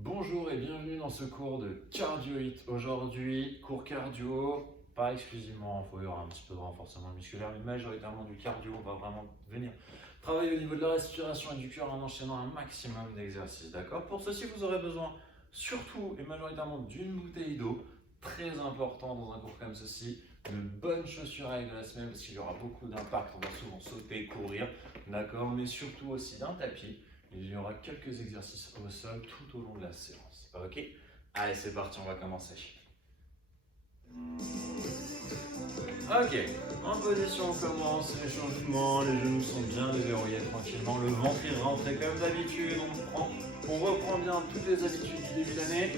Bonjour et bienvenue dans ce cours de Cardio Hit. Aujourd'hui, cours cardio, pas exclusivement, il y aura un petit peu de renforcement musculaire, mais majoritairement du cardio. On va vraiment venir travailler au niveau de la respiration et du cœur en enchaînant un maximum d'exercices. D'accord? Pour ceci, vous aurez besoin surtout et majoritairement d'une bouteille d'eau, très important dans un cours comme ceci, de bonnes chaussures avec de la semelle parce qu'il y aura beaucoup d'impact, on va souvent sauter, courir, d'accord? Mais surtout aussi d'un tapis. Il y aura quelques exercices au sol tout au long de la séance. Ok? Allez, c'est parti, on va commencer. Ok, en position, on commence les changements. Les genoux sont bien déverrouillés tranquillement. Le ventre est rentré comme d'habitude. On reprend bien toutes les habitudes du début d'année.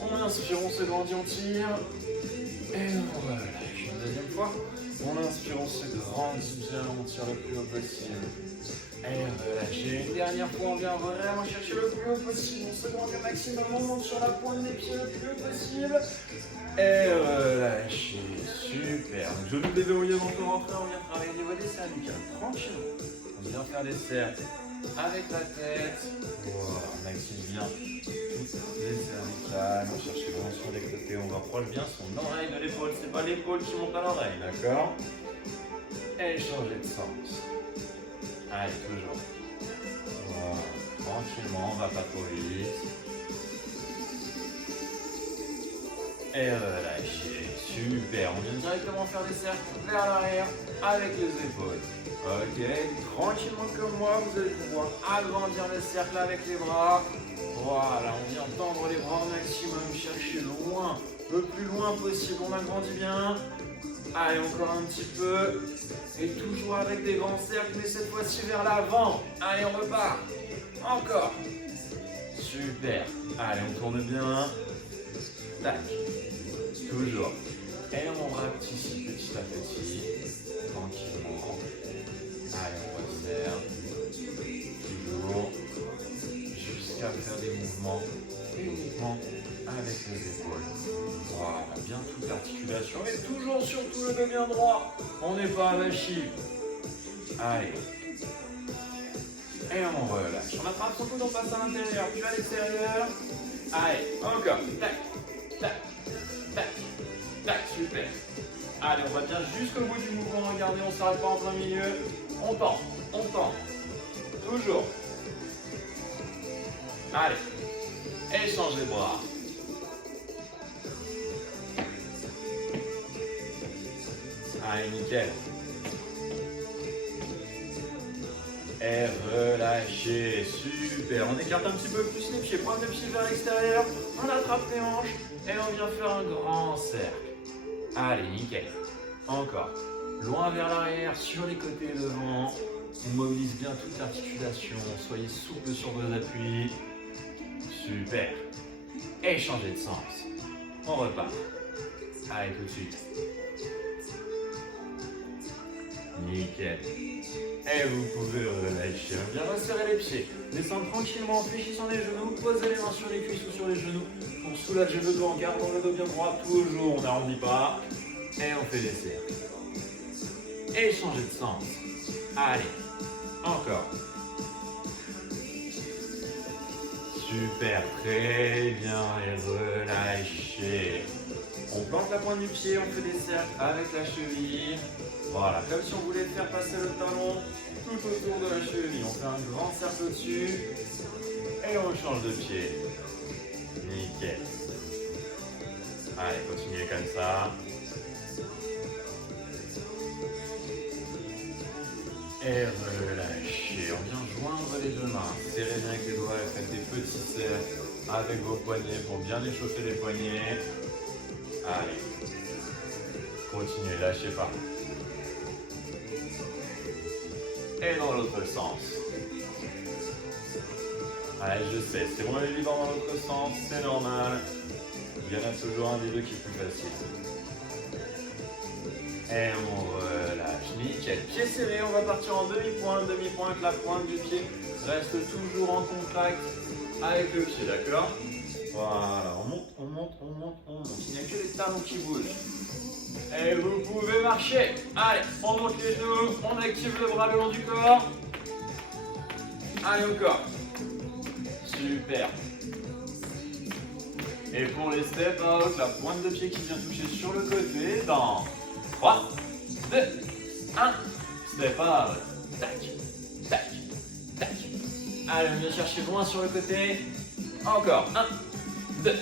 On inspire, on se grandit, on tire. Et on relâche. Une deuxième fois. On inspire, on se grandit bien, on tire le plus haut possible. Et relâchez. Une dernière fois, on vient vraiment chercher le plus haut possible. On se grandit au maximum, on monte sur la pointe des pieds le plus haut possible. Et relâchez. Super. Donc, genoux déverrouillés, ventre rentré, on vient travailler au niveau des cervicales. Tranquillement. On vient faire des cercles avec la tête. Voilà, on active bien toutes les cervicales. On cherche vraiment sur les côtés. On rapproche bien son oreille de l'épaule. C'est pas l'épaule qui monte à l'oreille, d'accord? Et changer de sens. Allez, toujours. Voilà. Tranquillement, on va pas trop vite. Et relâchez. Super. On vient directement faire des cercles vers l'arrière avec les épaules. Ok. Tranquillement comme moi, vous allez pouvoir agrandir le cercle avec les bras. Voilà. On vient tendre les bras au maximum. Chercher loin. Le plus loin possible. On agrandit bien. Allez, encore un petit peu. Et toujours avec des grands cercles, mais cette fois-ci vers l'avant. Allez, on repart. Encore. Super. Allez, on tourne bien. Tac. Toujours. Et on rapetissait petit à petit. Tranquillement. Allez, on resserre. Toujours. Jusqu'à faire des mouvements uniquement avec les épaules. Voilà, bien toute l'articulation et toujours surtout le dos bien droit. On n'est pas avachi. Allez. Et on relâche. On attrape son coude, on passe à l'intérieur, puis à l'extérieur. Allez, encore. Tac, tac, tac, tac, super. Allez, on va bien jusqu'au bout du mouvement. Regardez, on ne s'arrête pas en plein milieu. On tend, on tend. Toujours. Allez. Échange les bras. Allez, nickel. Et relâchez. Super. On écarte un petit peu plus les pieds. Pointe de pied vers l'extérieur. On attrape les hanches. Et on vient faire un grand cercle. Allez, nickel. Encore. Loin vers l'arrière, sur les côtés et devant. On mobilise bien toute l'articulation. Soyez souple sur vos appuis. Super. Et changez de sens. On repart. Allez, tout de suite. Nickel. Et vous pouvez relâcher. Bien resserrer les pieds. Descendre tranquillement en fléchissant les genoux. Posez les mains sur les cuisses ou sur les genoux pour soulager le dos en gardant le dos bien droit. Toujours, on n'arrondit pas. Et on fait des cercles. Et changez de sens. Allez. Encore. Super, très bien, et relâchez. On plante la pointe du pied, on fait des cercles avec la cheville. Voilà, comme si on voulait faire passer le talon tout autour de la cheville. On fait un grand cercle au-dessus et on change de pied. Nickel. Allez, continuez comme ça. Et relâchez. On vient joindre les deux mains. Serrez bien avec les doigts et faites des petits cercles avec vos poignets pour bien échauffer les poignets. Allez. Continuez, lâchez pas. Et dans l'autre sens. Allez, je sais, c'est bon d'aller dans l'autre sens, c'est normal. Il y en a toujours un des deux qui est plus facile. Et on relâche. Nickel. Pied serré, on va partir en demi-pointe. Demi-pointe, la pointe du pied reste toujours en contact avec le pied, d'accord? Voilà, on monte, on monte, on monte, on monte. Il n'y a que les talons qui bougent. Et vous pouvez marcher. Allez, on monte les genoux, on active le bras le long du corps. Allez, encore. Super. Et pour les step out, la pointe de pied qui vient toucher sur le côté dans 3, 2, 1. Step out. Tac, tac, tac. Allez, on vient chercher loin sur le côté. Encore. 1, 2,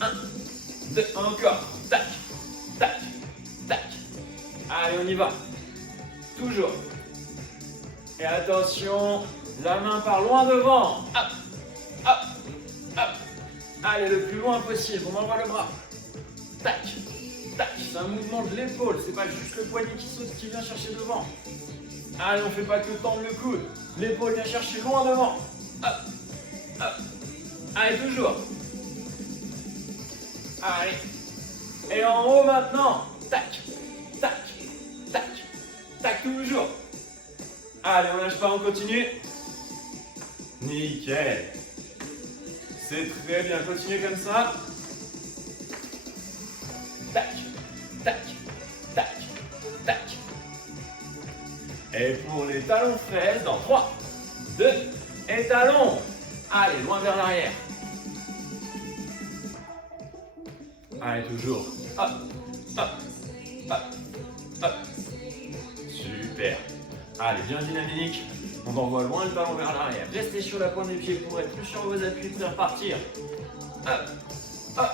1, 2. Encore. Tac, tac, tac. Allez, on y va. Toujours. Et attention, la main part loin devant. Hop, hop, hop. Allez, le plus loin possible. On envoie le bras. Tac, tac. C'est un mouvement de l'épaule. C'est pas juste le poignet qui saute qui vient chercher devant. Allez, on fait pas que tendre le coude. L'épaule vient chercher loin devant. Hop, hop. Allez, toujours. Allez. Et en haut maintenant. Tac, tac, tac, tac, toujours. Allez, on lâche pas, on continue. Nickel. C'est très bien, continuez comme ça. Tac, tac, tac, tac. Et pour les talons fesses, dans 3, 2, et talons. Allez, loin vers l'arrière. Allez, toujours. Hop, hop, hop, hop. Super. Allez, bien dynamique. On envoie loin le talon vers l'arrière. Restez sur la pointe des pieds pour être plus sur vos appuis, pour repartir. Hop, hop.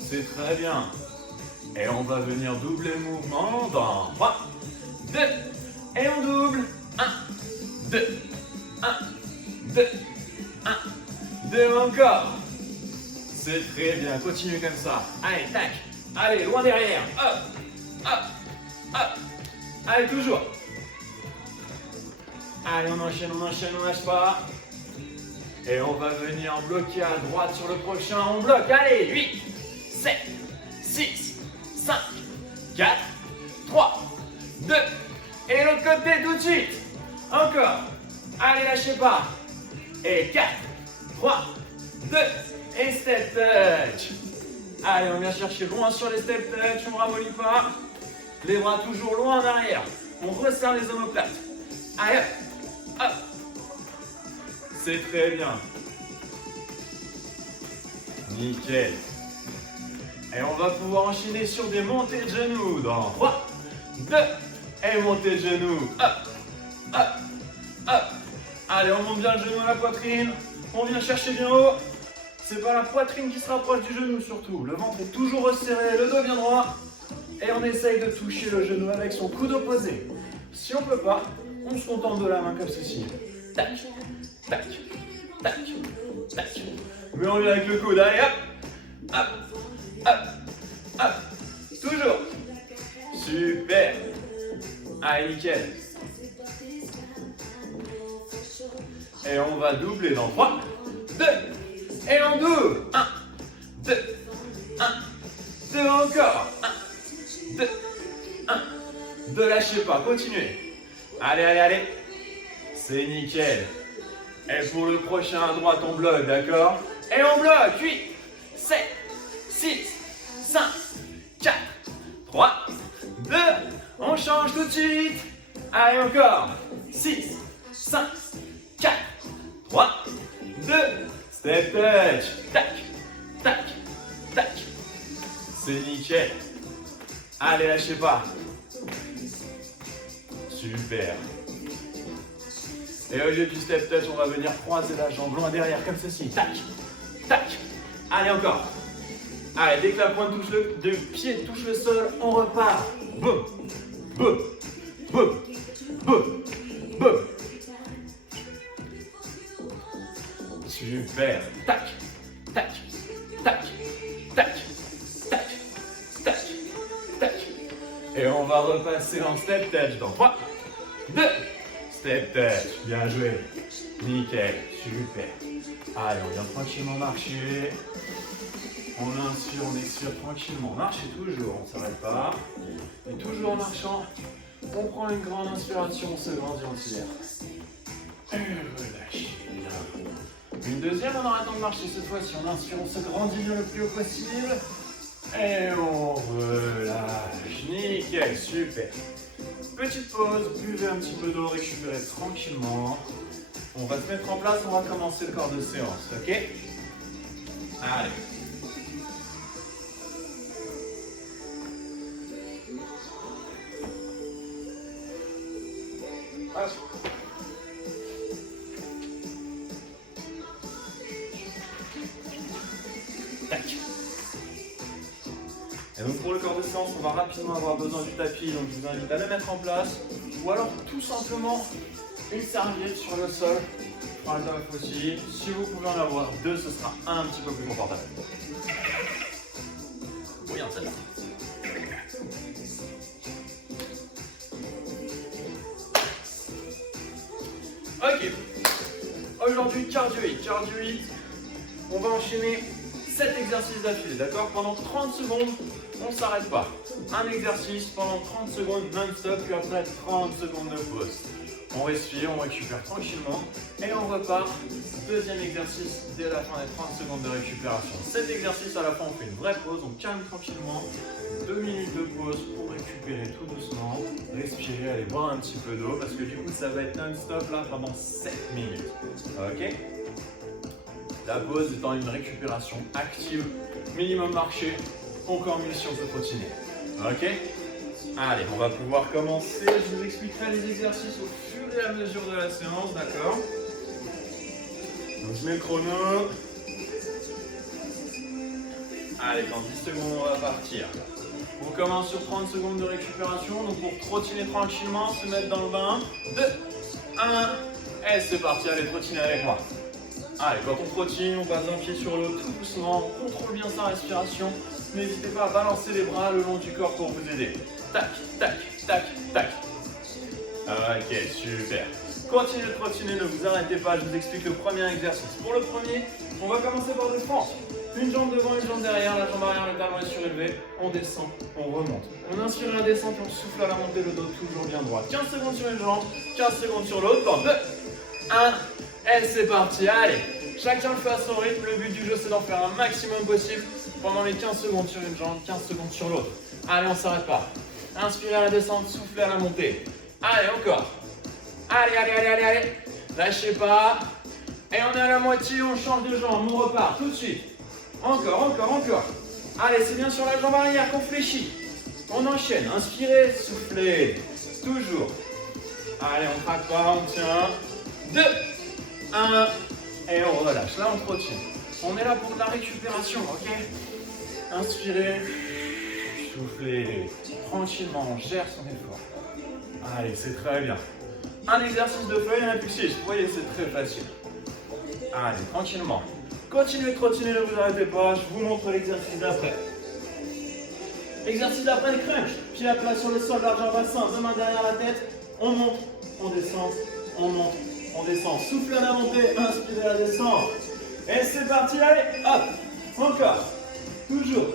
C'est très bien. Et on va venir doubler le mouvement dans 3, 2, et on double. 1, 2, 1, 2, 1, 2 encore. C'est très bien, continuez comme ça. Allez, tac. Allez, loin derrière. Hop, hop, hop. Allez, toujours. Allez, on enchaîne, on lâche pas. Et on va venir bloquer à droite sur le prochain. On bloque. Allez, 8, 7, 6, 5, 4, 3, 2. Et l'autre côté tout de suite. Encore. Allez, lâchez pas. Et 4, 3, 2. Et step touch. Allez, on vient chercher loin sur les step touch. On ne ramollit pas. Les bras toujours loin en arrière. On resserre les omoplates. Allez, hop, hop. C'est très bien. Nickel. Et on va pouvoir enchaîner sur des montées de genoux dans 3, 2, et montée de genoux. Hop, hop, hop. Allez, on monte bien le genou à la poitrine. On vient chercher bien haut. C'est pas la poitrine qui se rapproche du genou surtout. Le ventre est toujours resserré, le dos bien droit. Et on essaye de toucher le genou avec son coude opposé. Si on peut pas, on se contente de la main comme ceci. Tac, tac, tac, tac. Mais on vient avec le coude. Allez, hop, hop, hop, hop. Toujours. Super. Allez, nickel. Et on va doubler dans 3, 2, et on double. 1, 2, 1, 2 encore. 1, 2, 1. Ne lâchez pas, continuez. Allez, allez, allez. C'est nickel. Et pour le prochain à droite, on bloque, d'accord? Et on bloque. 8, 7, 6, 5, 4, 3, 2. On change tout de suite. Allez, encore. 6, 5, 4, 3, 2. Step touch. Tac, tac, tac. C'est nickel. Allez, lâchez pas. Super. Et au lieu du step touch, on va venir croiser la jambe loin derrière, comme ceci. Tac, tac. Allez, encore. Allez, dès que la pointe touche le pied touche le sol, on repart. Boum, boum, boum, boum, boum. Super. Tac, tac, tac, tac, tac, tac, tac. Et on va repasser en step touch dans 3, 2. Step touch. Bien joué. Nickel. Super. Allez, on vient tranquillement marcher. On inspire, on expire tranquillement. Marchez toujours, on ne s'arrête pas. Et toujours en marchant, on prend une grande inspiration, on se grandit entière. Et relâchez bien. Une deuxième, on arrête de marcher cette fois-ci. On inspire, on se grandit bien le plus haut possible. Et on relâche. Nickel, super. Petite pause, buvez un petit peu d'eau, récupérez tranquillement. On va se mettre en place, on va commencer le corps de séance, ok? Allez. Hop. Tac. Et donc pour le corps de séance, on va rapidement avoir besoin du tapis, donc je vous invite à le mettre en place. Ou alors tout simplement une serviette sur le sol. Par exemple aussi, si vous pouvez en avoir deux, ce sera un petit peu plus confortable. Regarde celle-là. Ok. Aujourd'hui, cardio hit. Cardio hit. On va enchaîner 7 exercices d'affilée, d'accord? Pendant 30 secondes, on ne s'arrête pas. Un exercice pendant 30 secondes non-stop, puis après 30 secondes de pause. On respire, on récupère tranquillement et on repart. Deuxième exercice dès la fin des 30 secondes de récupération. Cet exercice, à la fin, on fait une vraie pause, on calme tranquillement. 2 minutes de pause pour récupérer tout doucement. Respirer, aller boire un petit peu d'eau parce que du coup, ça va être non-stop là pendant 7 minutes. Ok? La pause étant une récupération active, minimum marché, encore mieux si on peut trottiner. Ok? Allez, on va pouvoir commencer. Je vous expliquerai les exercices au fur et à mesure de la séance, d'accord? Donc je mets le chrono. Allez, dans 10 secondes, on va partir. On commence sur 30 secondes de récupération. Donc pour trottiner tranquillement, se mettre dans le bain. 2, 1, et c'est parti. Allez, trottiner avec moi. Allez, quand on trottine, on passe d'un pied sur l'autre tout doucement. On contrôle bien sa respiration. N'hésitez pas à balancer les bras le long du corps pour vous aider. Tac, tac, tac, tac. Ok, super. Continuez de trottiner, ne vous arrêtez pas. Je vous explique le premier exercice. Pour le premier, on va commencer par des fentes. Une jambe devant, une jambe derrière. La jambe arrière, le talon est surélevé. On descend, on remonte. On inspire et on descend, puis on souffle à la montée, le dos toujours bien droit. 15 secondes sur une jambe, 15 secondes sur l'autre. Dans 2, 1, et c'est parti. Allez, chacun le fait à son rythme. Le but du jeu, c'est d'en faire un maximum possible pendant les 15 secondes sur une jambe, 15 secondes sur l'autre. Allez, on ne s'arrête pas. Inspirez à la descente, soufflez à la montée. Allez, encore. Allez, allez, allez, allez, allez. Lâchez pas. Et on est à la moitié, on change de jambe, on repart tout de suite. Encore, encore, encore. Allez, c'est bien sur la jambe arrière qu'on fléchit. On enchaîne. Inspirez, soufflez. Toujours. Allez, on ne craque pas, on tient. 2, 1, et on relâche. Là, on trottine. On est là pour de la récupération, ok? Inspirez. Soufflez. Tranquillement, on gère son effort. Allez, c'est très bien. Un exercice de feuille impulsif. Vous voyez, c'est très facile. Allez, tranquillement. Continuez de trottiner, ne vous arrêtez pas. Je vous montre l'exercice d'après. Exercice d'après, le crunch. Pied à plat sur le sol, largeur bassin, deux mains derrière la tête. On monte, on descend, on monte, on descend. Soufflez à la montée, inspirez à la descente. Et c'est parti, allez, hop. Encore. Toujours.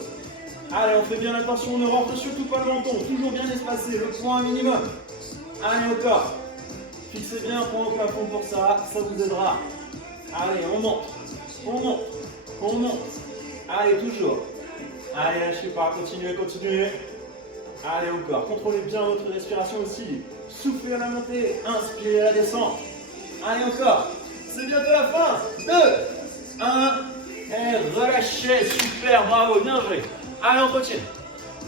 Allez, on fait bien attention, on ne rentre surtout pas le menton. Toujours bien espacé, le point minimum. Allez, encore. Fixez bien un point au plafond pour ça, ça vous aidera. Allez, on monte, on monte, on monte. Allez, toujours. Allez, lâchez pas, continuez, continuez. Allez, encore. Contrôlez bien votre respiration aussi. Soufflez à la montée, inspirez à la descente. Allez, encore. C'est bientôt la fin. 2, 1, et relâchez. Super, bravo, bien joué. Allez, on trottine.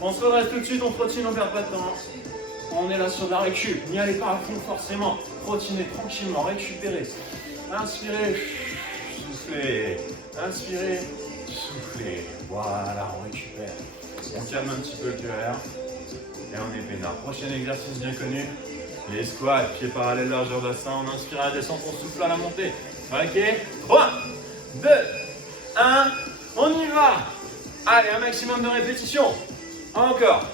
On se redresse tout de suite, on trottine, on ne perd pas de temps. On est là sur de la récup. N'y allez pas à fond forcément. Trottinez tranquillement, récupérez. Inspirez, soufflez. Inspirez, soufflez. Voilà, on récupère. On calme un petit peu le cœur. Et on est peinard. Prochain exercice bien connu. Les squats, pieds parallèles, largeur bassin. On inspire à la descente, on souffle à la montée. Ok, 3, 2, 1. On y va. Allez, un maximum de répétitions. Encore.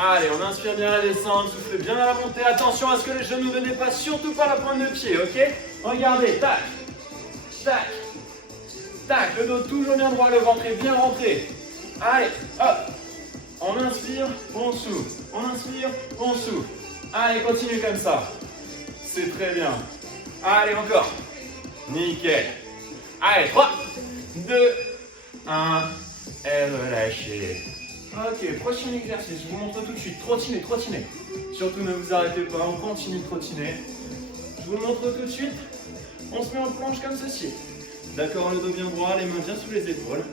Allez, on inspire bien à la descente, soufflez bien à la montée. Attention à ce que les genoux ne dépassent surtout pas la pointe de pied, ok? Regardez, tac, tac, tac. Le dos toujours bien droit, le ventre est bien rentré. Allez, hop. On inspire, on souffle. On inspire, on souffle. Allez, continuez comme ça. C'est très bien. Allez, encore. Nickel. Allez, 3, 2, 1. Et relâchez. Ok, prochain exercice, je vous montre tout de suite. Trottinez, trottinez. Surtout ne vous arrêtez pas, on continue de trottiner. Je vous montre tout de suite. On se met en planche comme ceci. D'accord, le dos bien droit, les mains bien sous les épaules.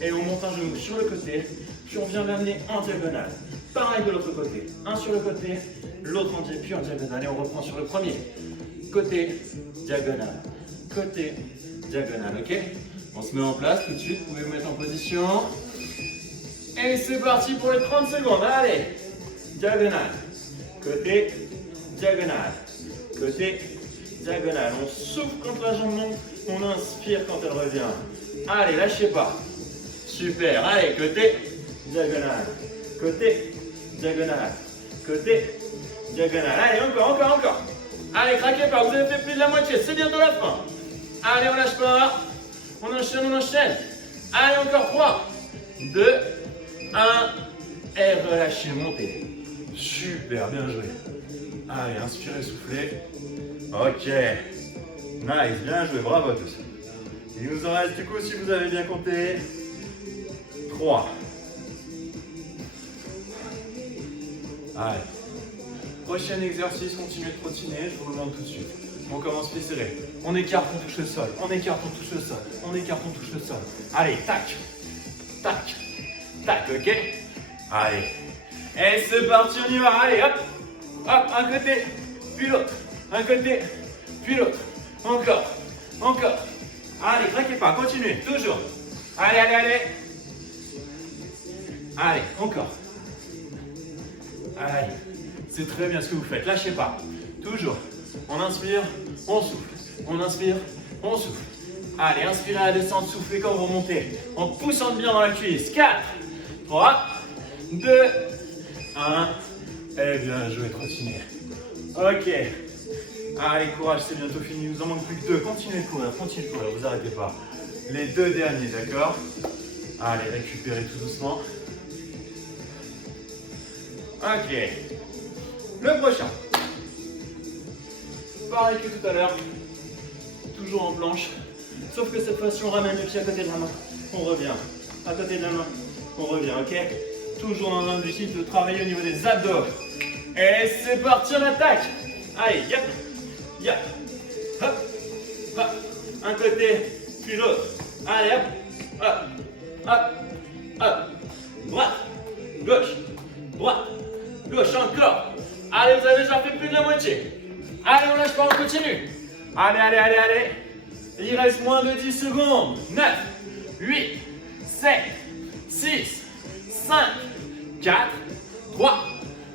Et on monte un genou sur le côté. Puis on vient l'amener en diagonale. Pareil de l'autre côté. Un sur le côté, l'autre puis en diagonale. Et on reprend sur le premier. Côté, diagonale. Côté, diagonale. Ok? On se met en place tout de suite. Vous pouvez vous mettre en position. Et c'est parti pour les 30 secondes. Allez. Diagonale. Côté, diagonale. Côté, diagonale. On souffle quand la jambe monte. On inspire quand elle revient. Allez, lâchez pas. Super. Allez, côté, diagonale. Côté, diagonale. Côté, diagonale. Allez, encore. Allez, craquez pas. Vous avez fait plus de la moitié. C'est bientôt la fin. Allez, on lâche pas. On enchaîne. Allez, encore 3, 2, 1. Et relâchez, montez. Super, bien joué. Allez, inspirez, soufflez. Ok. Nice, bien joué, bravo à tous. Il nous en reste du coup, si vous avez bien compté, 3. Allez. Prochain exercice, continuez de trottiner, je vous le montre tout de suite. On commence pied serré. On écarte, on touche le sol. On écarte, on touche le sol. On écarte, on touche le sol. Allez, tac. Tac. Tac, ok? Allez. Et c'est parti, on y va. Allez, hop. Hop, un côté, puis l'autre. Un côté, puis l'autre. Encore. Allez, craquez pas, continuez, toujours. Allez. Allez, encore. Allez. C'est très bien ce que vous faites, lâchez pas. Toujours. On inspire, on souffle. On inspire, on souffle. Allez, inspirez à la descente, soufflez quand vous remontez. En poussant bien dans la cuisse. 4, 3, 2, 1. Et bien joué, trottinez. Ok. Allez, courage, c'est bientôt fini. Il nous en manque plus que 2. Continuez de courir, vous arrêtez pas. Les 2 derniers, d'accord? Allez, récupérez tout doucement. Ok. Le prochain. Pareil que tout à l'heure. Toujours en planche. Sauf que cette fois-ci, on ramène le pied à côté de la main. On revient. À côté de la main. On revient, ok? Toujours dans l'objectif de travailler au niveau des abdos. Et c'est parti, on attaque. Allez, yap. Hop. Hop. Un côté, puis l'autre. Allez, hop. Droite. Gauche, encore. Allez, vous avez déjà fait plus de la moitié. Allez, on lâche pas, on continue. Allez. Il reste moins de 10 secondes. 9, 8, 7, 6, 5, 4, 3,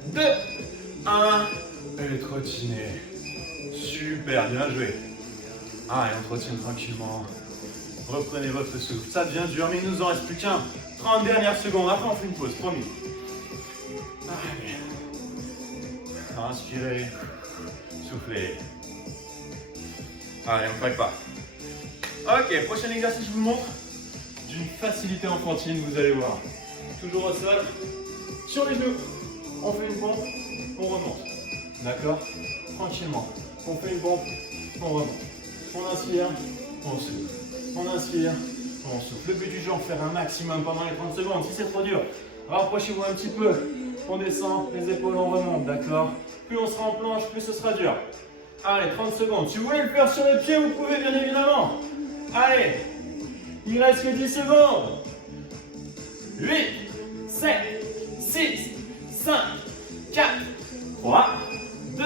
2, 1. Et trottinez. Super, bien joué. Allez, on trottine tranquillement. Reprenez votre souffle. Ça devient dur, mais il nous en reste plus qu'un. 30 dernières secondes. Après, on fait une pause, promis. Allez. Inspirez. Soufflez. Allez, on ne craque pas. Ok, prochain exercice, je vous montre. D'une facilité enfantine, vous allez voir. Toujours au sol. Sur les genoux. On fait une pompe. On remonte. D'accord? Tranquillement. On fait une pompe. On remonte. On inspire. On souffle. On inspire. On souffle. Le but du jeu, faire un maximum pendant les 30 secondes. Si c'est trop dur, rapprochez-vous un petit peu. On descend, les épaules, on remonte, d'accord? Plus on sera en planche, plus ce sera dur. Allez, 30 secondes. Si vous voulez le faire sur les pieds, vous pouvez bien évidemment. Allez, il reste que 10 secondes. 8, 7, 6, 5, 4, 3, 2,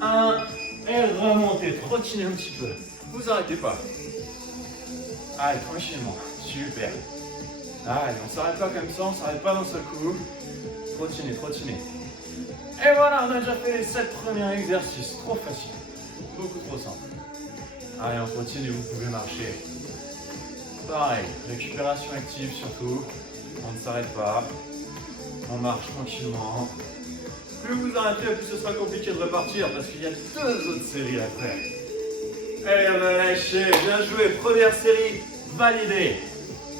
1. Et remontez, trottinez un petit peu. Vous arrêtez pas. Allez, tranquillement. Super. Allez, on ne s'arrête pas comme ça, on ne s'arrête pas d'un seul coup. Trottinez. Et voilà, on a déjà fait les 7 premiers exercices. Trop facile. Beaucoup trop simple. Allez, on continue, vous pouvez marcher. Pareil, récupération active surtout. On ne s'arrête pas. On marche tranquillement. Plus vous arrêtez, plus ce sera compliqué de repartir parce qu'il y a 2 autres séries après. Et on va lâcher. Bien joué. Première série validée.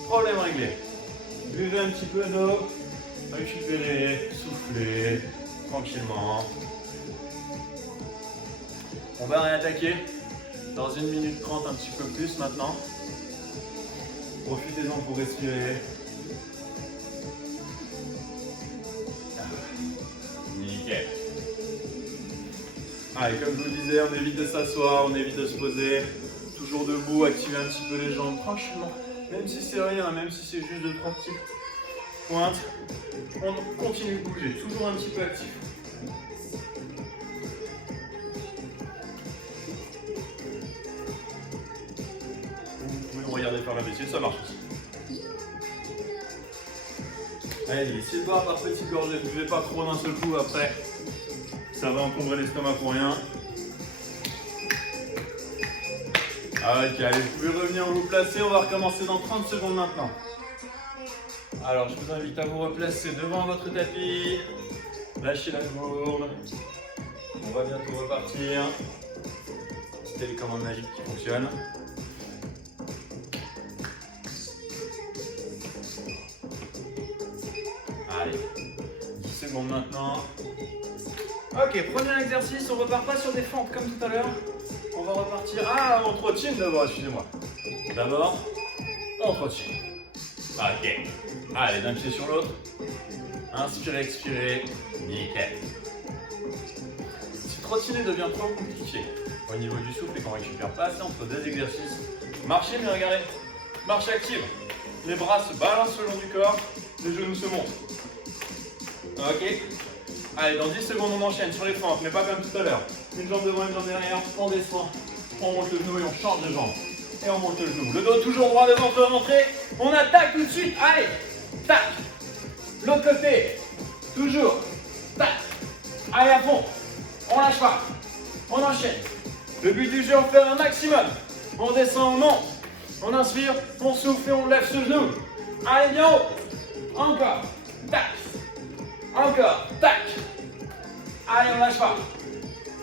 Problème réglé. Buvez un petit peu d'eau. Récupérez, soufflez, tranquillement. On va réattaquer dans 1 minute 30, un petit peu plus maintenant. Profitez-en pour respirer. Nickel. Allez, comme je vous le disais, on évite de s'asseoir, on évite de se poser. Toujours debout, activez un petit peu les jambes tranquillement. Même si c'est rien, même si c'est juste 2-3 petits pointe. On continue de bouger, toujours un petit peu actif. Vous pouvez me regarder faire la vaisselle, ça marche aussi. Allez, essayez de boire par petites gorgées, ne buvez pas trop d'un seul coup après. Ça va encombrer l'estomac pour rien. Ok, allez, vous pouvez revenir vous placer, on va recommencer dans 30 secondes maintenant. Alors, je vous invite à vous replacer devant votre tapis. Lâchez la gourde. On va bientôt repartir. Petite télécommande magique qui fonctionne. Allez, 10 secondes maintenant. Ok, prenez un exercice, on repart pas sur des fentes comme tout à l'heure. On va repartir. Ah, on trottine d'abord, excusez-moi. D'abord, on trottine. Ok. Allez, d'un pied sur l'autre. Inspirez, expirez. Nickel. Si trottiner devient trop compliqué au niveau du souffle et qu'on ne récupère pas assez entre deux exercices, marchez, mais regardez. Marche active. Les bras se balancent le long du corps, les genoux se montent. Ok. Allez, dans 10 secondes, on enchaîne sur les fentes, mais pas comme tout à l'heure. Une jambe devant, une jambe derrière, on descend, on monte le genou et on change de jambe. Et on monte le genou. Le dos toujours droit, le ventre rentré. On attaque tout de suite. Allez, tac. L'autre côté, toujours, tac. Allez à fond. On lâche pas. On enchaîne. Le but du jeu, on fait un maximum. On descend, on monte. On inspire, on souffle et on lève ce genou. Allez, bien haut. Encore, tac. Encore, tac. Allez, on lâche pas.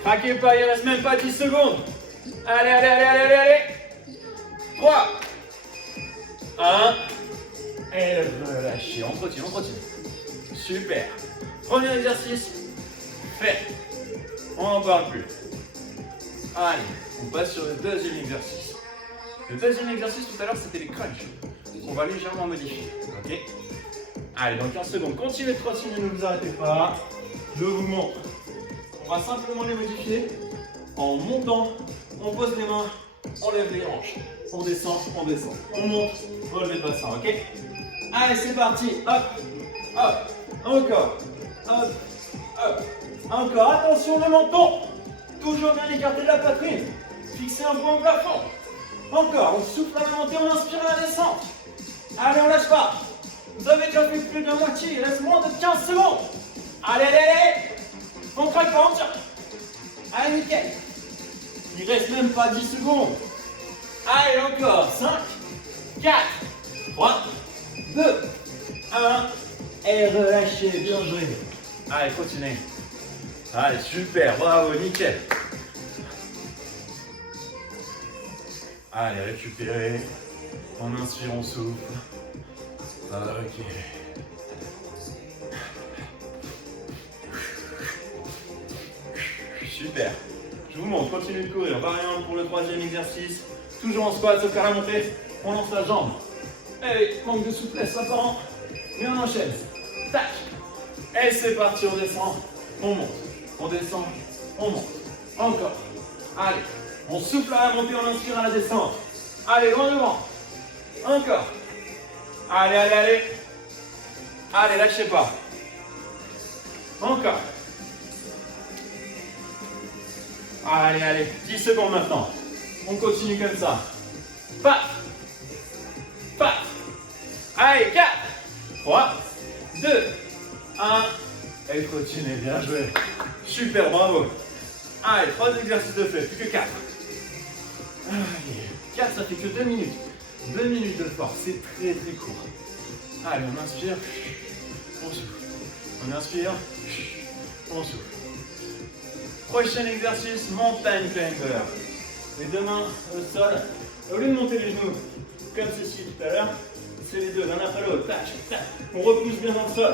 Craquez pas, il reste même pas 10 secondes. Allez, allez, allez, allez, allez, allez. 3, 1, et relâchez, on continue, on continue. Super. Premier exercice, fait. On n'en parle plus. Allez, on passe sur le deuxième exercice. Le deuxième exercice tout à l'heure, c'était les crunchs. On va légèrement modifier, ok? Allez, dans 15 secondes, continuez de trottiner, ne vous arrêtez pas. Je vous montre. On va simplement les modifier en montant. On pose les mains, on lève les hanches. On descend, on monte, relevez le bassin, ok? Allez, c'est parti, hop, hop, encore, hop, hop, encore, attention le menton, toujours bien écarté de la poitrine, fixez un point au plafond, encore, on souffle à la montée, on inspire à la descente, allez, on lâche pas, vous avez déjà fait plus de la moitié, il reste moins de 15 secondes, allez, allez, allez, on craque pas, on tire, allez, nickel, il reste même pas 10 secondes. Allez, encore. 5, 4, 3, 2, 1. Et relâchez, bien joué. Allez, continuez. Allez, super, bravo, nickel. Allez, récupérez. On inspire, on souffle. Ok. Super. Je vous montre, continuez de courir. Variante pour le troisième exercice. Toujours en squat, sauf qu'à la montée, on lance la jambe. Allez, manque de souplesse apparent, mais on enchaîne. Tac. Et c'est parti, on descend, on monte. On descend, on monte. Encore. Allez, on souffle à la montée, on inspire à la descente. Allez, loin devant. Encore. Allez, allez, allez. Allez, lâchez pas. Encore. Allez, allez, 10 secondes maintenant. On continue comme ça. Paf. Paf. Allez, 4, 3, 2, 1. Et continuez, bien joué. Super, bravo. Allez, 3 exercices de fait, plus que 4. Allez, 4, ça fait que 2 minutes. 2 minutes de force, c'est très très court. Allez, on inspire, on souffle. On inspire, on souffle. Prochain exercice, montagne climber. Les deux mains au sol. Au lieu de monter les genoux comme ceci tout à l'heure, c'est les deux, l'un après l'autre. Tac, tac. On repousse bien dans le sol.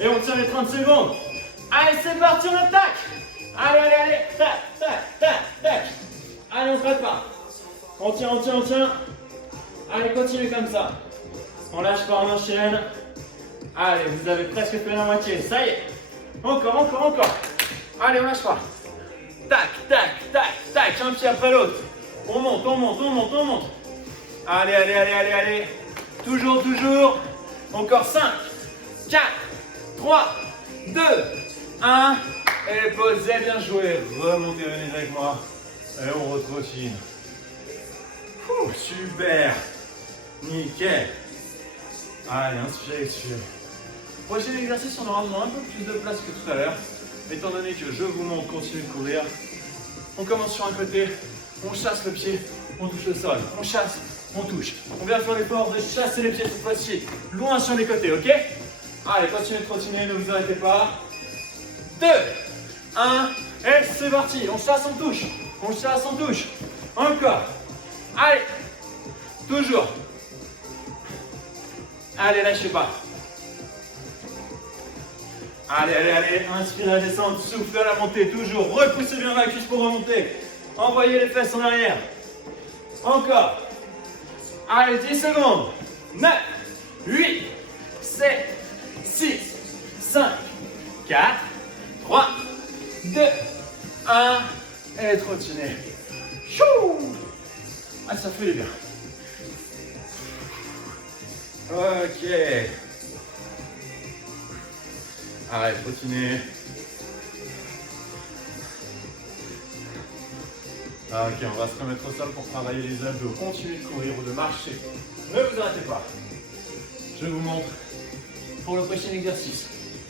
Et on tient les 30 secondes. Allez, c'est parti, on attaque. Allez, allez, allez. Tac, tac, tac, tac. Allez, on ne traite pas. On tient, on tient, on tient. Allez, continuez comme ça. On lâche pas, on enchaîne. Allez, vous avez presque fait la moitié. Ça y est. Encore, encore, encore. Allez, on lâche pas. Tac, tac, tac, tac. Un pied après l'autre. On monte, on monte, on monte, on monte. Allez, allez, allez, allez, allez. Toujours, toujours. Encore 5, 4, 3, 2, 1. Et posez, bien joué. Remontez, venez avec moi. Et on retrotine. Super. Nickel. Allez, inspirez, expirez. Prochain exercice, on aura besoin un peu plus de place que tout à l'heure. Étant donné que je vous montre, continuez de courir. On commence sur un côté, on chasse le pied, on touche le sol. On chasse, on touche. On vient faire l'effort de chasser les pieds cette fois-ci, loin sur les côtés, ok? Allez, continuez de trottiner, ne vous arrêtez pas. 2, 1, et c'est parti. On chasse, on touche. On chasse, on touche. Encore. Allez, toujours. Allez, lâchez pas. Allez, allez, allez, inspirez à descendre, soufflez à la montée, toujours, repoussez bien la cuisse pour remonter, envoyez les fesses en arrière, encore, allez, 10 secondes, 9, 8, 7, 6, 5, 4, 3, 2, 1, et trottinez, chou, ah, ça fait du bien, ok. Allez, trottinez. Ok, on va se remettre au sol pour travailler les abdos. Continuez de courir ou de marcher. Ne vous arrêtez pas. Je vous montre pour le prochain exercice.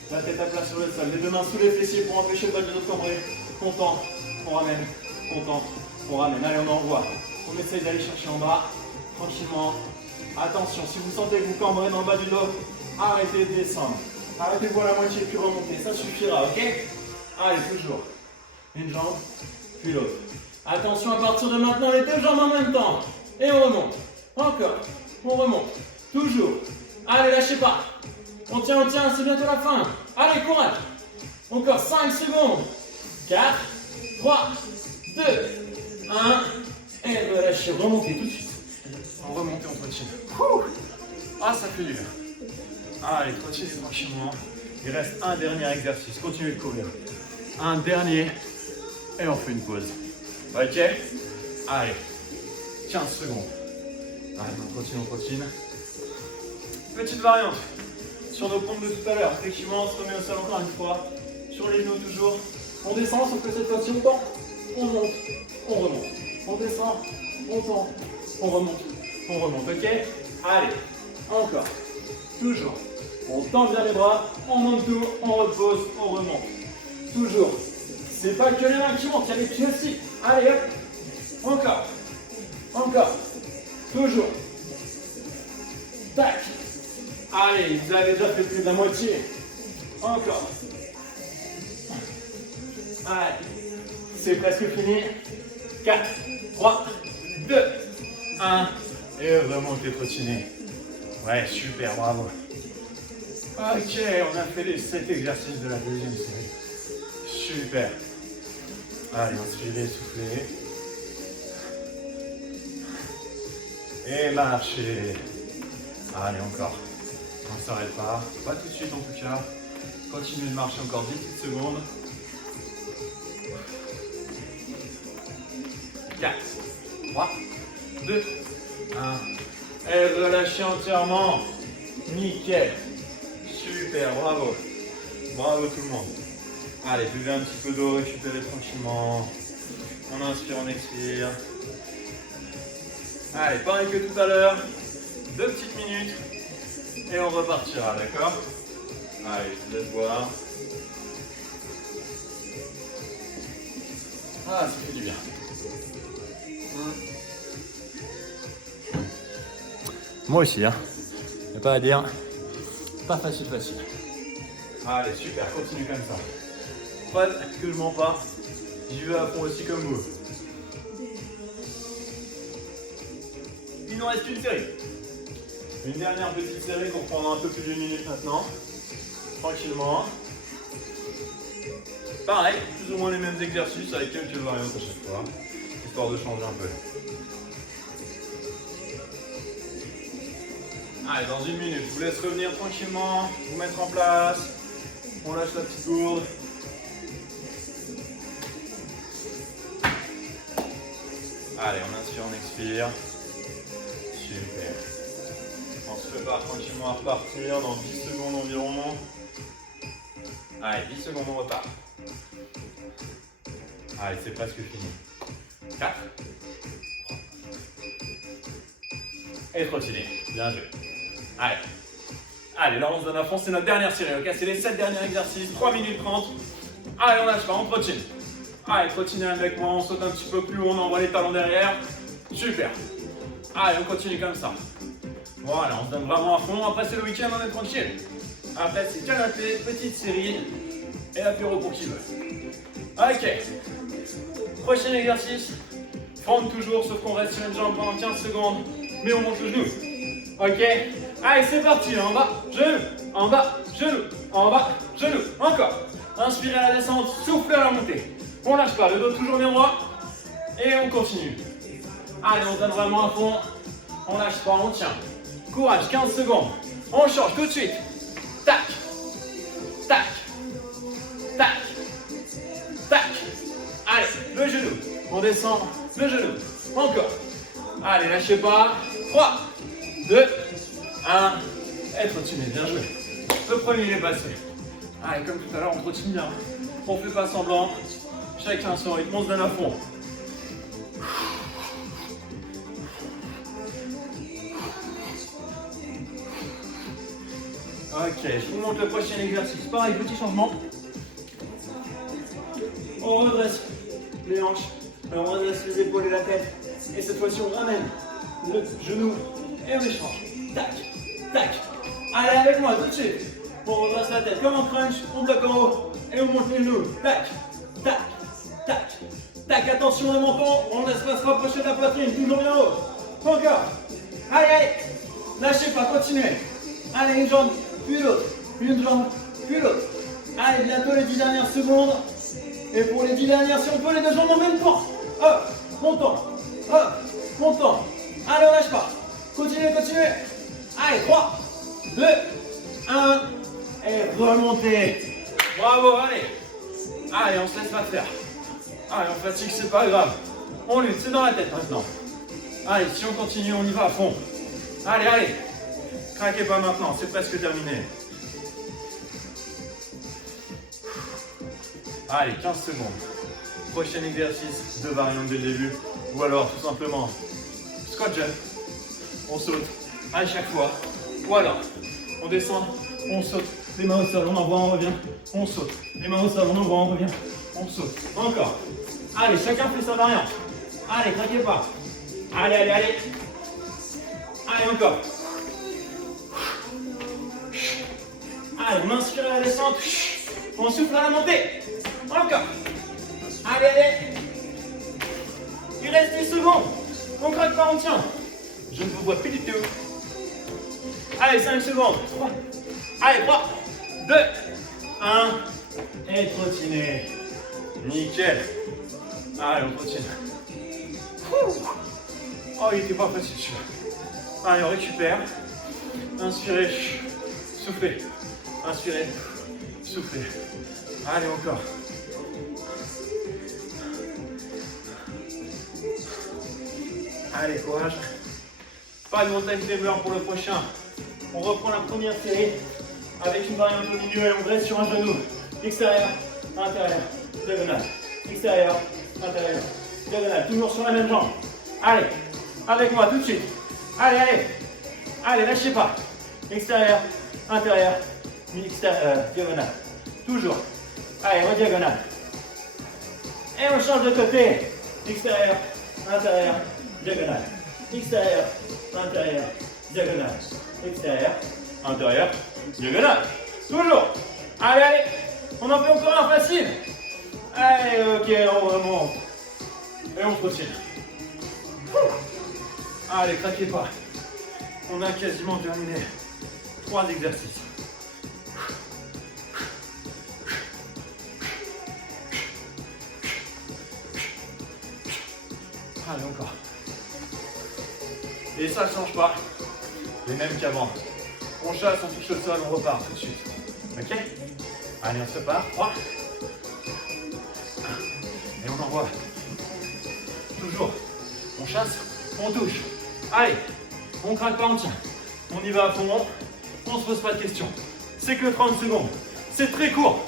La tête à plat sur le sol. Les deux mains sous les fessiers pour empêcher le bas de dos de cambrer. Content, on ramène. Content, on ramène. Allez, on envoie. On essaye d'aller chercher en bas. Tranquillement. Attention, si vous sentez que vous cambrez dans le bas du dos, arrêtez de descendre. Arrêtez-vous à la moitié puis remontez, ça suffira, ok? Allez, toujours. Une jambe, puis l'autre. Attention à partir de maintenant, les deux jambes en même temps. Et on remonte. Encore. On remonte. Toujours. Allez, lâchez pas. On tient, c'est bientôt la fin. Allez, courage. Encore 5 secondes. 4, 3, 2, 1. Et relâchez, remontez tout de suite. On remonte, on continue. Ah, ça fait du bien. Allez, trottinez tranquillement. Il reste un dernier exercice. Continuez de courir. Un dernier. Et on fait une pause. Ok? Allez. 15 secondes. Allez, on trottine. Petite variante. Sur nos pompes de tout à l'heure. Effectivement, on se remet au sol encore une fois. Sur les genoux toujours. On descend, sauf que cette fois-ci on tend. On monte. On remonte. On descend. On tend. On remonte. On remonte. Ok? Allez. Encore. Toujours. On tend bien les bras, on monte tout, on repose, on remonte. Toujours. C'est pas que les mains qui montent, il y a les pieds aussi. Allez, hop. Encore. Encore. Toujours. Tac. Allez, vous avez déjà fait plus de la moitié. Encore. Allez. C'est presque fini. 4, 3, 2, 1. Et remontez, trottinez. Ouais, super, bravo. Ok, on a fait les 7 exercices de la deuxième série. Super. Allez, inspirez, soufflez. Et marchez. Allez, encore. On ne s'arrête pas. Pas tout de suite en tout cas. Continuez de marcher encore 10 petites secondes. 4, 3, 2, 1. Et relâchez entièrement. Nickel. Super, bravo. Bravo tout le monde. Allez, buvez un petit peu d'eau, récupérez tranquillement. On inspire, on expire. Allez, pareil que tout à l'heure. 2 petites minutes. Et on repartira, d'accord? Allez, je vous laisse boire. Ah, ça fait du bien. Moi aussi, hein. Y a pas à dire. Pas facile. Allez, super, continue comme ça. Pas que je mens pas. J'y vais à fond aussi comme vous. Il nous reste une série. Une dernière petite série qu'on prendra un peu plus d'une minute maintenant. Tranquillement. Pareil, plus ou moins les mêmes exercices avec quelques variantes à chaque fois. Histoire de changer un peu. Allez, dans une minute, je vous laisse revenir tranquillement, vous mettre en place. On lâche la petite gourde. Allez, on inspire, on expire. Super. On se prépare tranquillement à repartir dans 10 secondes environ. Allez, 10 secondes, on repart. Allez, c'est presque fini. 4. Et trottiner. Bien joué. Allez. Allez, là on se donne à fond, c'est notre dernière série, ok? C'est les 7 derniers exercices, 3 minutes 30. Allez, on lâche pas, on trottine. Allez, trottinez avec moi, on saute un petit peu plus haut, on envoie les talons derrière. Super. Allez, on continue comme ça. Voilà, on se donne vraiment à fond. Après, c'est le week-end, on est tranquille. Après, c'est canapé, petite série et apéro pour qui veut. Ok. Prochain exercice. Front toujours, sauf qu'on reste sur une jambe pendant 15 secondes. Mais on monte le genou. Ok. Allez, c'est parti. En bas, genou. En bas, genou. En bas, genou. Encore. Inspirez à la descente, soufflez à la montée. On lâche pas, le dos toujours bien droit. Et on continue. Allez, on se donne vraiment à fond. On lâche pas, on tient. Courage, 15 secondes. On change tout de suite. Tac. Tac. Tac. Tac. Allez, le genou. On descend le genou. Encore. Allez, lâchez pas. 3, 2, 1. Et trottinez, bien joué. Le premier, il est passé. Allez, comme tout à l'heure, on trottine bien. On fait pas semblant. Chacun son rythme, on se donne à fond. Ok, je vous montre le prochain exercice. Pareil, petit changement. On redresse les hanches, on redresse les épaules et la tête. Et cette fois-ci, on ramène le genou et on échange. Tac, tac. Allez, avec moi, tout de suite. On redresse la tête comme en crunch, on bloque en haut et on monte les genoux. Tac, tac, tac, tac. Attention le menton, on laisse pas se rapprocher de la poitrine, toujours bien haut. Encore. Allez, allez. Lâchez pas, continuez. Allez, une jambe, puis l'autre. Une jambe, puis l'autre. Allez, bientôt les 10 dernières secondes. Et pour les 10 dernières, si on peut, les deux jambes en même temps. Hop, montant. Hop, montant. Allez, on lâche pas. Continuez, continuez. Allez, 3, 2, 1. Et remontez. Bravo, allez. Allez, on se laisse pas faire. Allez, on fatigue, c'est pas grave. On lutte, c'est dans la tête maintenant. Allez, si on continue, on y va à fond. Allez, allez. Craquez pas maintenant, c'est presque terminé. Allez, 15 secondes. Prochain exercice, 2 variantes dès le début. Ou alors, tout simplement, squat jump. On saute à chaque fois. Ou alors, on descend, on saute. Les mains au sol, on envoie, on revient. On saute. Les mains au sol, on envoie, on revient. On saute. Encore. Allez, chacun fait sa variante. Allez, craquez pas. Allez, allez, allez. Allez, encore. Allez, on inspire à la descente. On souffle à la montée. Encore. Allez, allez. Il reste 10 secondes. On craque pas, on tient. Je ne vous vois plus du tout. Allez, 5 secondes. 3. Allez, 3, 2, 1. Et trottinez. Nickel. Allez, on continue. Oh, il n'était pas facile celui-là. Allez, on récupère. Inspirez. Soufflez. Inspirez. Soufflez. Allez, encore. Allez, courage. Pas de montagne fever pour le prochain. On reprend la première série avec une variante au milieu et on reste sur un genou. Extérieur, intérieur, diagonale. Extérieur, intérieur, diagonale. Toujours sur la même jambe. Allez, avec moi tout de suite. Allez, allez. Allez, lâchez pas. Extérieur, intérieur, diagonale. Toujours. Allez, en diagonale. Et on change de côté. Extérieur, intérieur, diagonale. Extérieur, intérieur, diagonale. Extérieur, intérieur, diagonale. Toujours. Allez, allez. On en fait encore un facile. Allez, ok, on remonte. Et on continue. Allez, craquez pas. On a quasiment terminé 3 exercices. Allez, encore. Et ça ne change pas. Les mêmes qu'avant. On chasse, on touche le sol, on repart tout de suite. Ok? Allez, on se part. 3. Et on envoie. Toujours. On chasse, on touche. Allez, on craque pas, on tient. On y va à fond. On se pose pas de questions. C'est que 30 secondes. C'est très court.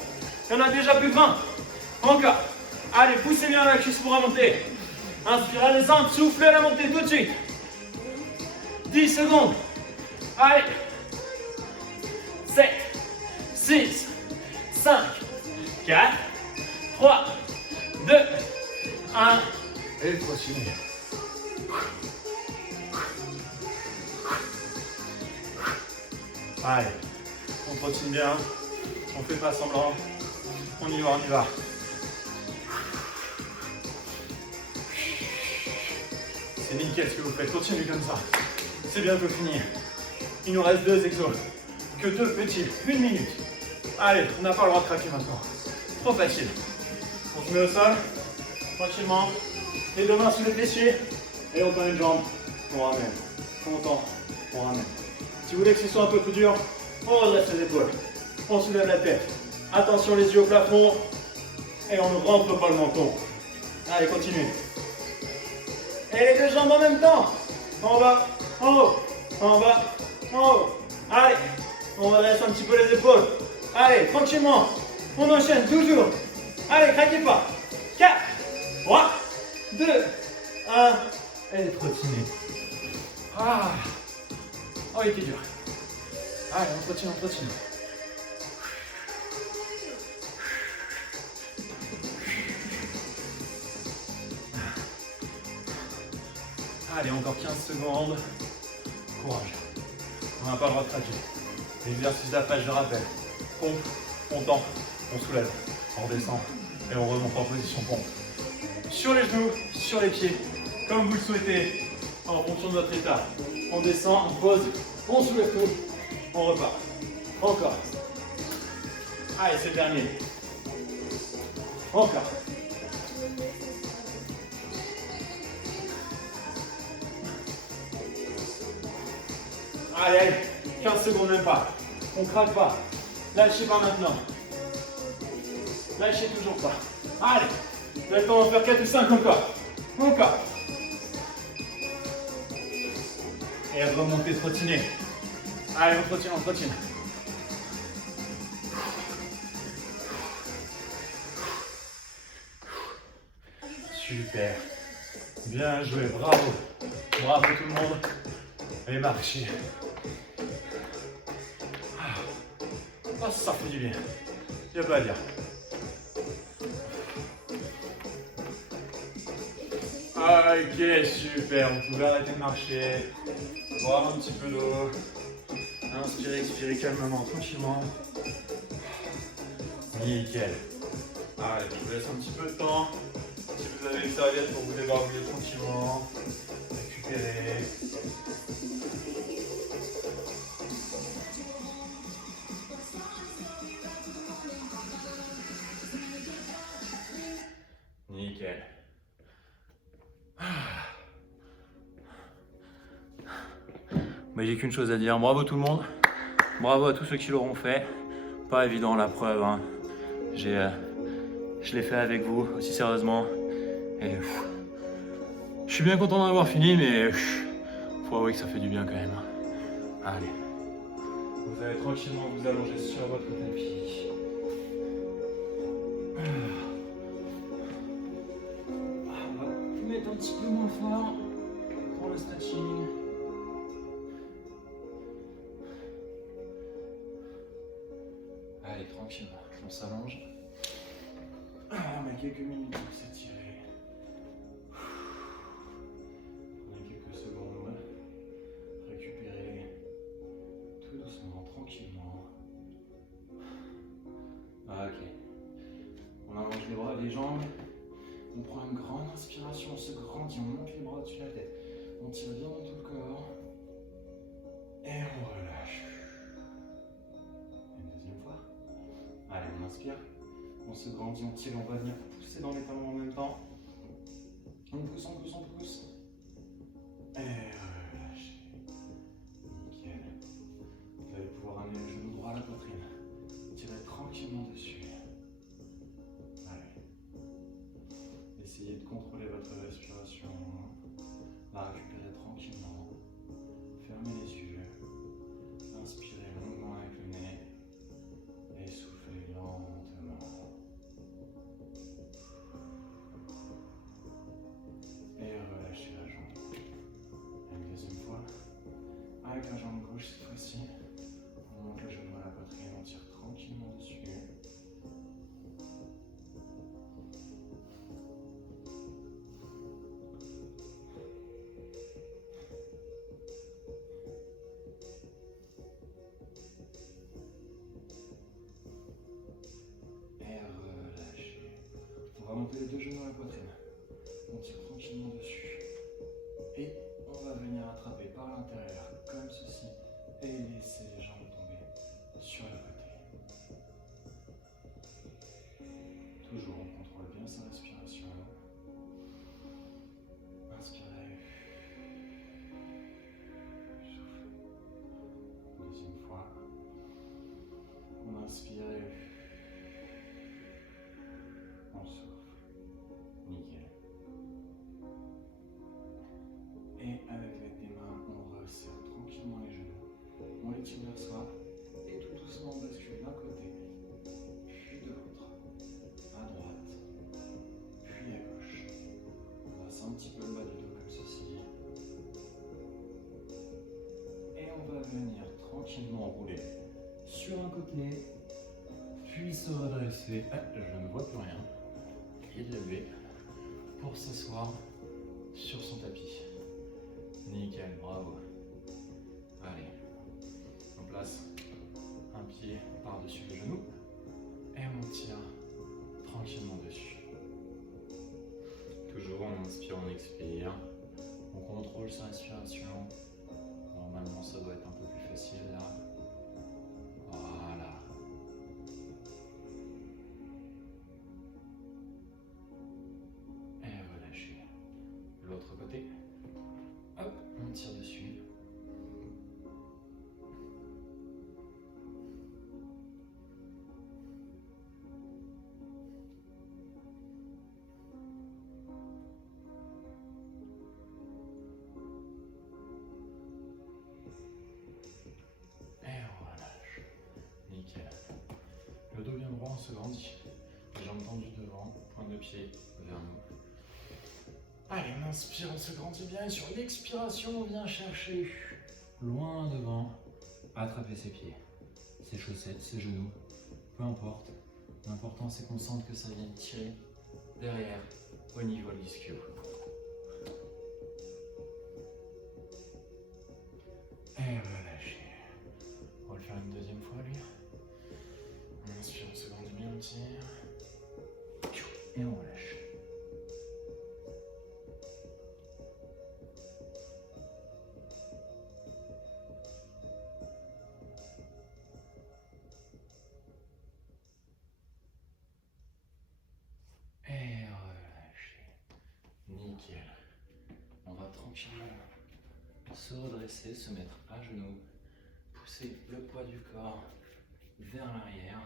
Il y en a déjà plus de 20. Encore. Allez, poussez bien la cuisse pour remonter. Inspirez à descendre, soufflez à la montée tout de suite. 10 secondes. Allez. 7, 6, 5, 4, 3, 2, 1. Et continuez. Allez, on continue bien. On fait pas semblant. On y va, on y va. C'est nickel ce que vous faites. Continuez comme ça. C'est bientôt fini. Il nous reste 2 exos. Que 2 petits. 1 minute. Allez, on n'a pas le droit de craquer maintenant. Trop facile. On se met au sol. Tranquillement. Les 2 mains sous les fessiers. Et on tend une jambe. On ramène. On tend. On ramène. Si vous voulez que ce soit un peu plus dur, on redresse les épaules. On soulève la tête. Attention les yeux au plafond. Et on ne rentre pas le menton. Allez, continue. Et les 2 jambes en même temps. En bas, en haut, en bas, en haut. Allez, on redresse un petit peu les épaules. Allez, tranquillement. On enchaîne toujours. Allez, craquez pas. 4, 3, 2, 1. Et continuez. Ah. Oh, il était dur. Allez, on continue, on continue. Allez, encore 15 secondes. Courage. On n'a pas le droit de craquer. L'exercice d'appât, je rappelle. Pompe, on tend, on soulève, on redescend et on remonte en position pompe. Sur les genoux, sur les pieds, comme vous le souhaitez, en fonction de votre état. On descend, on pose, on soulève tout, on repart. Encore. Allez, c'est le dernier. Encore. Allez, allez, 15 secondes même pas. On craque pas. Lâchez pas maintenant. Lâchez toujours pas. Allez, vous avez le temps d'en faire 4 ou 5 encore. Encore. Et remontez, trottiner. Allez, on trottine, on trottine. Super. Bien joué, bravo. Bravo tout le monde. Et marchez. Ah, ça fait du bien. Il n'y a pas à dire. Ok, super. Vous pouvez arrêter de marcher. Boire un petit peu d'eau. Inspirez, expirez calmement, tranquillement. Nickel. Allez, je vous laisse un petit peu de temps. Si vous avez une serviette pour vous débarbouiller tranquillement. Récupérez. Nickel. Mais j'ai qu'une chose à dire, bravo tout le monde, bravo à tous ceux qui l'auront fait. Pas évident la preuve, hein. Je l'ai fait avec vous aussi sérieusement. Et je suis bien content d'avoir fini, mais faut avouer que ça fait du bien quand même. Allez, vous allez tranquillement vous allonger sur votre tapis. On va vous mettre un petit peu moins fort pour le stretching. Allez, tranquillement, on s'allonge. On a quelques minutes pour s'étirer. Prenez quelques secondes. Récupérez tout doucement, tranquillement. Ok. On allonge les bras et les jambes. On prend une grande inspiration, on se grandit, on monte les bras au-dessus de la tête. On tire bien dans tout le corps. Et on relâche. Une deuxième fois. Allez, on inspire. On se grandit, on tire, on va venir pousser dans les talons en même temps. On pousse, on pousse, on pousse. Et relâchez. Nickel. Vous allez pouvoir amener le genou droit à la poitrine. Tirez tranquillement dessus. Allez. Essayez de contrôler votre respiration. La récupérer tranquillement. Fermez les yeux. Avec la jambe gauche cette fois-ci, on monte le genou à la poitrine, on tire tranquillement dessus. Et relâchez. On va monter les deux genoux à la poitrine. On tire tranquillement dessus. Et on va venir attraper par l'intérieur, comme ceci, et laisser les jambes tomber sur le côté. Toujours, on contrôle bien sa respiration. Inspirez. Soufflez. Deuxième fois. On inspire. On souffle. Nickel. Et avec l'aide des mains, on resserre tranquillement les genoux. On les tire vers soi. Et tout doucement, on bascule d'un côté, puis de l'autre. À droite, puis à gauche. On passe un petit peu le bas du dos comme ceci. Et on va venir tranquillement rouler sur un côté, puis se redresser. Ah, je ne vois plus rien. Et lever pour s'asseoir sur son tapis. Nickel, bravo. Allez, on place un pied par-dessus le genou et on tire tranquillement dessus. Toujours on inspire, on expire. On contrôle sa respiration. Normalement, ça doit être un peu plus facile là. Voilà. Et relâchez. L'autre côté. Hop, on tire dessus. Le dos bien droit, on se grandit. Les jambes tendues devant, pointe de pied vers nous. Allez, on inspire, on se grandit bien. Et sur l'expiration, on vient chercher loin devant. Attraper ses pieds, ses chaussettes, ses genoux. Peu importe. L'important, c'est qu'on sente que ça vient tirer derrière au niveau de l'ischio. Et relâchez. On va le faire une deuxième fois, lui. On inspire, on se grandit bien, on tire. Et on relâche. Et relâchez. Nickel. On va tranquillement se redresser, se mettre à genoux, pousser le poids du corps vers l'arrière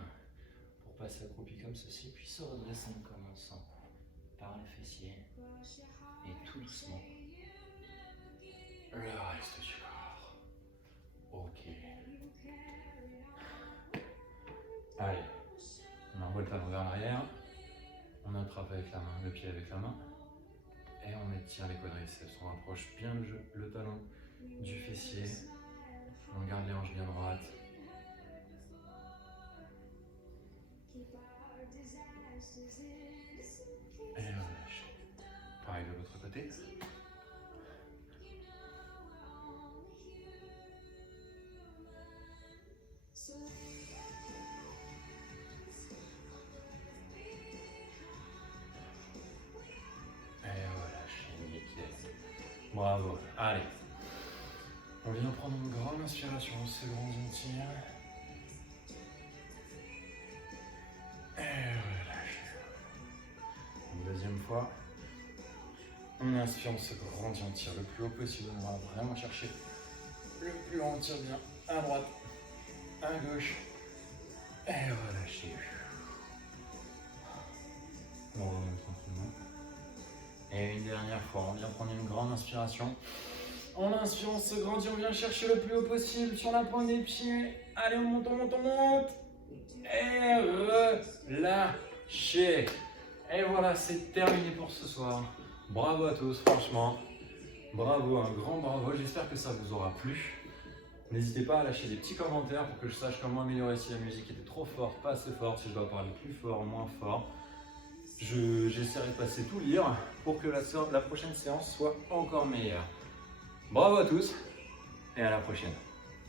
pour passer accroupi comme ceci, puis se redresser en commençant par les fessiers et tout doucement le reste du corps. Ok. Allez, on envoie le talon vers l'arrière, on attrape avec la main, le pied avec la main et on étire les quadriceps. On rapproche bien le talon du fessier, on garde les hanches bien droites. Et relâche. Pareil de l'autre côté. Et relâche. Nickel. Bravo. Allez. On vient prendre une grande inspiration, on se grandit, on tire. Et relâche. Une deuxième fois. On inspire, on se grandit, on tire le plus haut possible. On va vraiment chercher le plus haut, on tire bien à droite, à gauche. Et relâchez. On remonte tranquillement. Et une dernière fois, on vient prendre une grande inspiration. On inspire, on se grandit, on vient chercher le plus haut possible sur la pointe des pieds. Allez, on monte, on monte, on monte. Et relâchez. Et voilà, c'est terminé pour ce soir. Bravo à tous, franchement. Bravo, un grand bravo. J'espère que ça vous aura plu. N'hésitez pas à lâcher des petits commentaires pour que je sache comment améliorer si la musique était trop forte, pas assez forte, si je dois parler plus fort, moins fort. J'essaierai de passer tout lire pour que la prochaine séance soit encore meilleure. Bravo à tous et à la prochaine.